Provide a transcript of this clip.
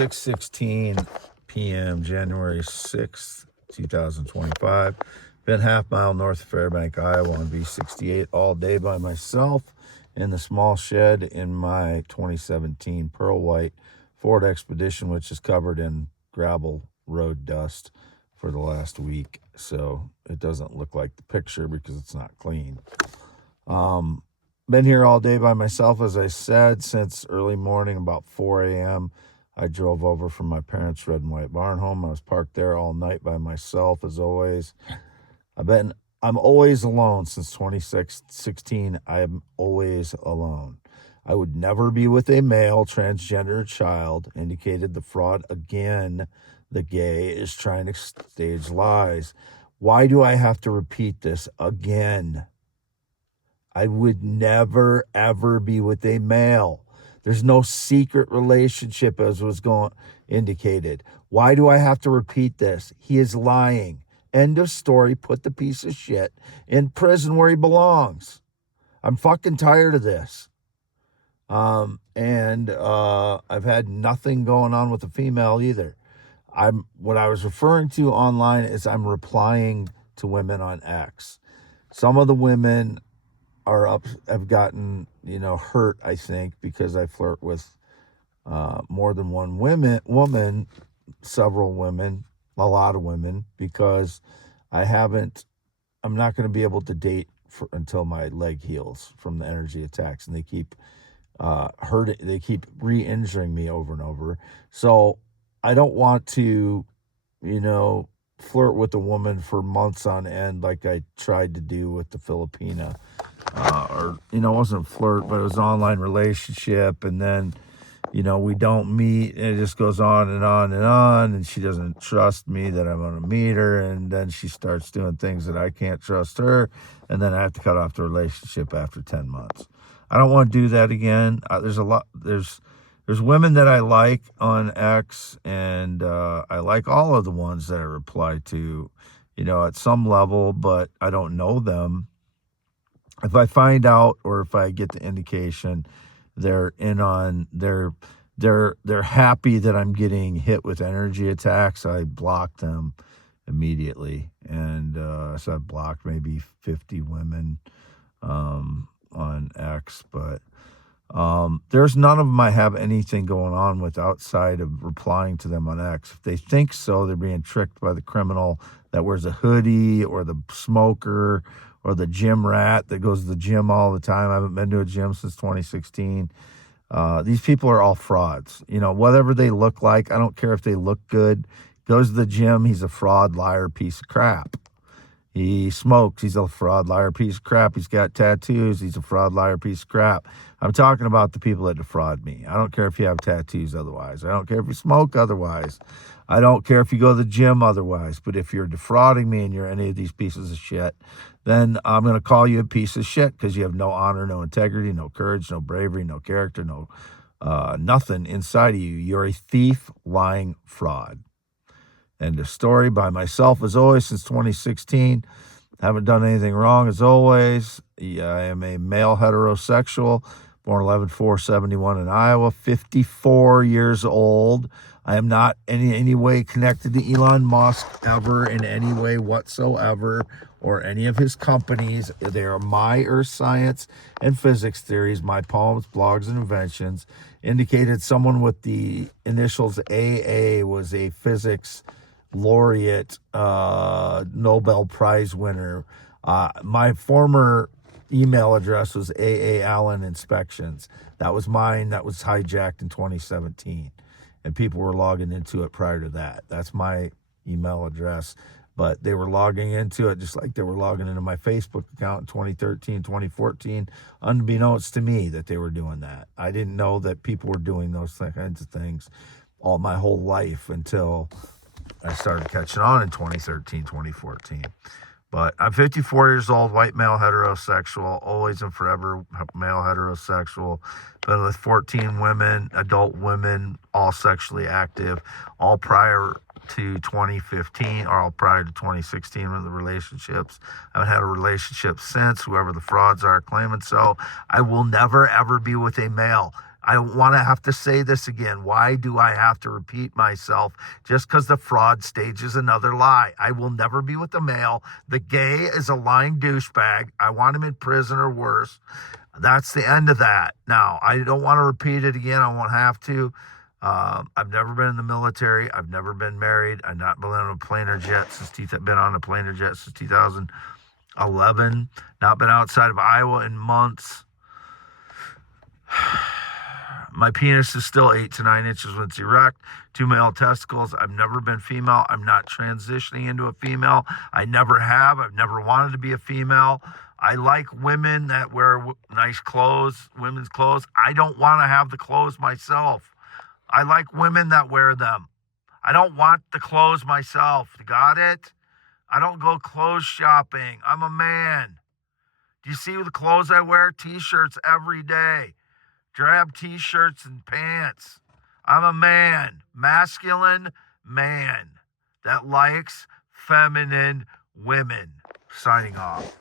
6:16 p.m., January 6th, 2025. Been half mile north of Fairbank, Iowa on B68 all day by myself in the small shed in my 2017 Pearl White Ford Expedition, which is covered in gravel road dust for the last week. So it doesn't look like the picture because it's not clean. Been here all day by myself, as I said, since early morning, about 4 a.m. I drove over from my parents' red and white barn home. I was parked there all night by myself, as always. I'm always alone since 2016. I'm always alone. I would never be with a male transgender child, indicated the fraud again. The gay is trying to stage lies. Why do I have to repeat this again? I would never, ever be with a male. There's no secret relationship, as was indicated. Why do I have to repeat this? He is lying. End of story. Put the piece of shit in prison where he belongs. I'm fucking tired of this. And I've had nothing going on with the female either. What I was referring to online is I'm replying to women on X. Some of the women have gotten, hurt, I think, because I flirt with more than one woman, several women, a lot of women, because I'm not going to be able to date until my leg heals from the energy attacks, and they keep re-injuring me over and over. So I don't want to, flirt with a woman for months on end like I tried to do with the Filipina. It wasn't a flirt, but it was an online relationship, and then, we don't meet, and it just goes on and on and on, and she doesn't trust me that I'm going to meet her, and then she starts doing things that I can't trust her, and then I have to cut off the relationship after 10 months. I don't want to do that again. There's women that I like on X, and I like all of the ones that I reply to, at some level, but I don't know them. If I find out, or if I get the indication they're happy that I'm getting hit with energy attacks, I block them immediately. And so I've blocked maybe 50 women on X, but there's none of them I have anything going on with outside of replying to them on X. If they think so, they're being tricked by the criminal that wears a hoodie, or the smoker, or the gym rat that goes to the gym all the time. I haven't been to a gym since 2016. These people are all frauds. Whatever they look like, I don't care if they look good. Goes to the gym, he's a fraud, liar, piece of crap. He smokes, he's a fraud, liar, piece of crap. He's got tattoos, he's a fraud, liar, piece of crap. I'm talking about the people that defraud me. I don't care if you have tattoos otherwise. I don't care if you smoke otherwise. I don't care if you go to the gym otherwise. But if you're defrauding me and you're any of these pieces of shit, then I'm going to call you a piece of shit, because you have no honor, no integrity, no courage, no bravery, no character, no nothing inside of you. You're a thief, lying fraud. End of story. By myself, as always, since 2016. Haven't done anything wrong, as always. I am a male heterosexual, born 11/4/71 in Iowa, 54 years old. I am not in any way connected to Elon Musk ever, in any way whatsoever, or any of his companies. They are my earth science and physics theories, my poems, blogs, and inventions. Indicated someone with the initials AA was a physics laureate, Nobel Prize winner. My former email address was AA Inspections. That was mine. That was hijacked in 2017. And people were logging into it prior to that. That's my email address. But they were logging into it just like they were logging into my Facebook account in 2013, 2014, unbeknownst to me that they were doing that. I didn't know that people were doing those kinds of things all my whole life until I started catching on in 2013, 2014. But I'm 54 years old, white male heterosexual, always and forever male heterosexual. Been with 14 women, adult women, all sexually active, all prior to 2015, or all prior to 2016 with the relationships. I haven't had a relationship since, whoever the frauds are claiming so. I will never, ever be with a male. I don't want to have to say this again. Why do I have to repeat myself just because the fraud stage is another lie? I will never be with a male. The gay is a lying douchebag. I want him in prison or worse. That's the end of that. Now, I don't want to repeat it again. I won't have to. I've never been in the military. I've never been married. I've not been on a plane or jet since 2011. Not been outside of Iowa in months. My penis is still 8 to 9 inches when it's erect. 2 male testicles. I've never been female. I'm not transitioning into a female. I never have. I've never wanted to be a female. I like women that wear nice clothes, women's clothes. I don't want to have the clothes myself. I like women that wear them. I don't want the clothes myself. Got it? I don't go clothes shopping. I'm a man. Do you see the clothes I wear? T-shirts every day. Drab T-shirts and pants. I'm a man. Masculine man that likes feminine women. Signing off.